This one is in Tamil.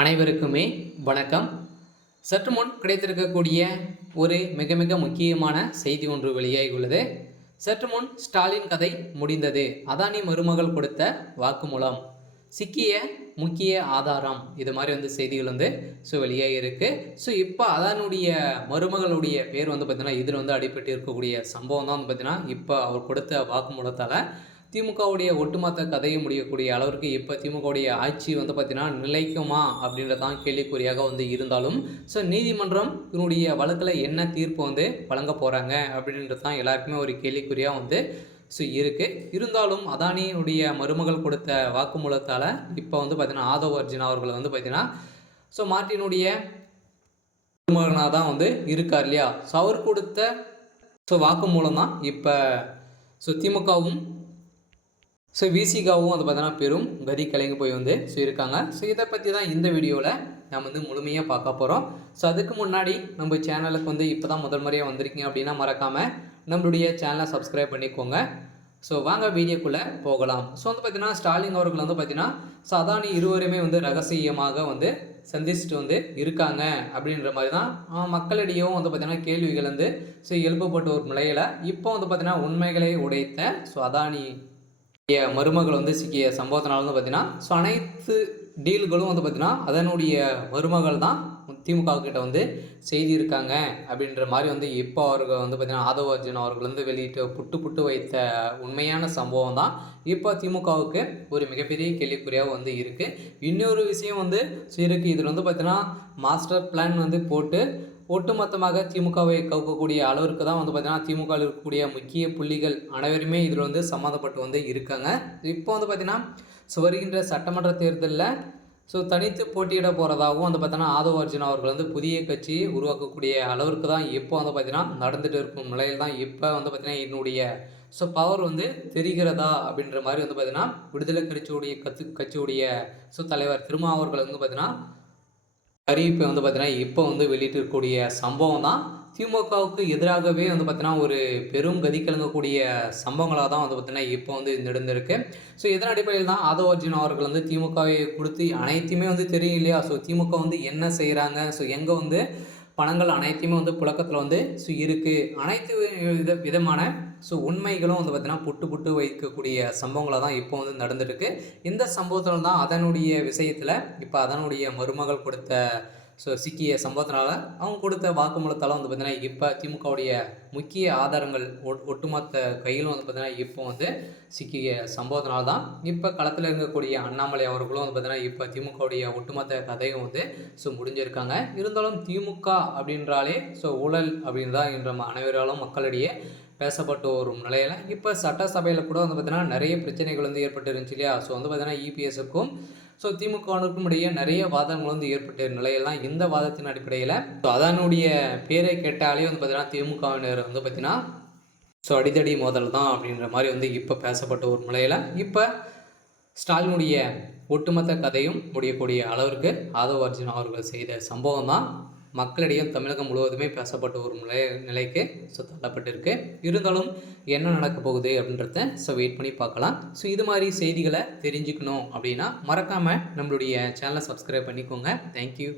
அனைவருக்குமே வணக்கம். சற்று முன் கிடைத்திருக்கக்கூடிய ஒரு மிக மிக முக்கியமான செய்தி ஒன்று வெளியாகியுள்ளது. சற்று முன் ஸ்டாலின் கதை முடிந்தது. அதானி மருமகள் கொடுத்த வாக்குமூலம், சிக்கிய முக்கிய ஆதாரம், இது மாதிரி செய்திகள் வெளியாகி இருக்கு. இப்போ அதானுடைய மருமகளுடைய பேர் பார்த்தீங்கன்னா இதில் அடிபட்டு இருக்கக்கூடிய சம்பவம் தான் பார்த்தீங்கன்னா இப்போ அவர் கொடுத்த வாக்குமூலத்தால் திமுகவுடைய ஒட்டுமொத்த கதையை முடியக்கூடிய அளவிற்கு இப்போ திமுகவுடைய ஆட்சி பார்த்தீங்கன்னா நிலைக்குமா அப்படின்றதான் கேள்விக்குறியாக இருந்தாலும் நீதிமன்றம் இதனுடைய வழக்கில் என்ன தீர்ப்பு வழங்க போகிறாங்க அப்படின்றது தான் எல்லாருக்குமே ஒரு கேள்விக்குறியாக இருக்குது. இருந்தாலும் அதானியுடைய மருமகள் கொடுத்த வாக்குமூலத்தால் இப்போ பார்த்தீங்கன்னா ஆதவ் அர்ஜுனா அவர்கள் பார்த்தீங்கன்னா மார்ட்டினுடைய மருமகனாக தான் இருக்கார் இல்லையா. அவர் கொடுத்த வாக்குமூலம் தான் இப்போ திமுகவும் விசிகாவும் பார்த்தீங்கன்னா பெரும் கதி கலைங்க போய் இருக்காங்க. இதை பற்றி தான் இந்த வீடியோவில் நம்ம முழுமையாக பார்க்க போகிறோம். அதுக்கு முன்னாடி நம்ம சேனலுக்கு இப்போ தான் முதல் முறையாக வந்திருக்கீங்க அப்படின்னா மறக்காமல் நம்மளுடைய சேனலை சப்ஸ்கிரைப் பண்ணிக்கோங்க. வாங்க வீடியோக்குள்ளே போகலாம். பார்த்தீங்கன்னா ஸ்டாலின் அவர்கள் பார்த்தீங்கன்னா அதானி இருவருமே ரகசியமாக சந்திச்சுட்டு இருக்காங்க அப்படின்ற மாதிரி தான் மக்களிடையும் பார்த்தீங்கன்னா கேள்விகள் எழுப்பப்பட்ட ஒரு நிலையில் இப்போ பார்த்தீங்கன்னா உண்மைகளை உடைத்த அதானி மருமகள் சிக்கிய சம்பவத்தினால பார்த்தீங்கன்னா அனைத்து டீல்களும் பார்த்தீங்கன்னா அதனுடைய மருமகள் தான் திமுக கிட்ட செய்திருக்காங்க அப்படின்ற மாதிரி இப்போ அவர்கள் பார்த்தீங்கன்னா ஆதவ் அர்ஜுன் அவர்கள் வெளியிட்டு புட்டு வைத்த உண்மையான சம்பவம் தான் இப்போ திமுகவுக்கு ஒரு மிகப்பெரிய கேள்விக்குறியாக இருக்குது. இன்னொரு விஷயம் இருக்குது. இதில் பார்த்தீங்கன்னா மாஸ்டர் பிளான் போட்டு ஒட்டுமொத்தமாக திமுகவை கவுக்கக்கூடிய அளவிற்கு தான் பார்த்தீங்கன்னா திமுகவில் இருக்கக்கூடிய முக்கிய புள்ளிகள் அனைவருமே இதில் சம்மந்தப்பட்டு இருக்காங்க. இப்போ பார்த்தீங்கன்னா வருகின்ற சட்டமன்ற தேர்தலில் தனித்து போட்டியிட போகிறதாகவும் பார்த்தீங்கன்னா ஆதவ் அர்ஜுனா அவர்கள் புதிய கட்சியை உருவாக்கக்கூடிய அளவிற்கு தான் இப்போ பார்த்தீங்கன்னா நடந்துகிட்டு இருக்கும் நிலையில் தான் இப்போ பார்த்தீங்கன்னா என்னுடைய பவர் தெரிகிறதா அப்படின்ற மாதிரி பார்த்தீங்கன்னா விடுதலை கட்சியுடைய தலைவர் திருமா அவர்கள் பார்த்தீங்கன்னா அறிவிப்பை பார்த்தீங்கன்னா இப்போ வெளியிட்டு இருக்கக்கூடிய சம்பவம் தான் திமுகவுக்கு எதிராகவே பார்த்தீங்கன்னா ஒரு பெரும் கதி கலங்கக்கூடிய சம்பவங்களாக தான் பார்த்தீங்கன்னா இப்போ நடந்திருக்கு. இதன் அடிப்படையில் தான் ஆதவ் அர்ஜுன் அவர்கள் திமுகவை கொடுத்து அனைத்துமே தெரியும் இல்லையா. திமுக என்ன செய்கிறாங்க, எங்கே பணங்கள் அனைத்தையுமே புழக்கத்தில் இருக்குது. அனைத்து விதமான உண்மைகளும் பார்த்தீங்கன்னா புட்டு வைக்கக்கூடிய சம்பவங்களாக தான் இப்போ நடந்துருக்கு. இந்த சம்பவத்தில் தான் அதனுடைய விஷயத்தில் இப்போ அதனுடைய மருமகள் கொடுத்த சிக்கிய சம்பவத்தினால அவங்க கொடுத்த வாக்குமூலத்தால் பார்த்தீங்கன்னா இப்போ திமுகவுடைய முக்கிய ஆதாரங்கள் ஒட்டுமொத்த கையிலும் பார்த்தீங்கன்னா இப்போ சிக்கிய சம்பவத்தினால தான் இப்போ களத்தில் இருக்கக்கூடிய அண்ணாமலை அவர்களும் பார்த்தீங்கன்னா இப்போ திமுகவுடைய ஒட்டுமொத்த கதையும் முடிஞ்சிருக்காங்க. இருந்தாலும் திமுக அப்படின்றாலே ஊழல் அப்படின்னு தான் என்ற அனைவராலும் மக்களிடையே பேசப்பட்ட ஒரு நிலையில் இப்போ சட்டசபையில் கூட பார்த்தீங்கன்னா நிறைய பிரச்சனைகள் ஏற்பட்டு இருந்துச்சு இல்லையா. பார்த்தீங்கன்னா இபிஎஸ்க்கும் திமுகவுக்கும் இடையே நிறைய வாதங்கள் ஏற்பட்ட நிலையெல்லாம் இந்த வாதத்தின் அடிப்படையில் அதனுடைய பேரை கேட்டாலே பார்த்தீங்கன்னா திமுகவினர் பார்த்தீங்கன்னா அடித்தடி மோதல் தான் அப்படின்ற மாதிரி இப்போ பேசப்பட்ட ஒரு நிலையில் இப்போ ஸ்டாலினுடைய ஒட்டுமொத்த கதையும் முடியக்கூடிய அளவிற்கு ஆதவ் அர்ஜுன் அவர்கள் செய்த சம்பவம் தான் மக்களிடையே தமிழகம் முழுவதுமே பேசப்பட்ட ஒரு நிலைக்கு தள்ளப்பட்டிருக்கு. இருந்தாலும் என்ன நடக்க போகுது அப்படின்றத வெயிட் பண்ணி பார்க்கலாம். இது மாதிரி செய்திகளை தெரிஞ்சுக்கணும் அப்படின்னா மறக்காமல் நம்மளுடைய சேனலை சப்ஸ்கிரைப் பண்ணிக்கோங்க. தேங்க்யூ.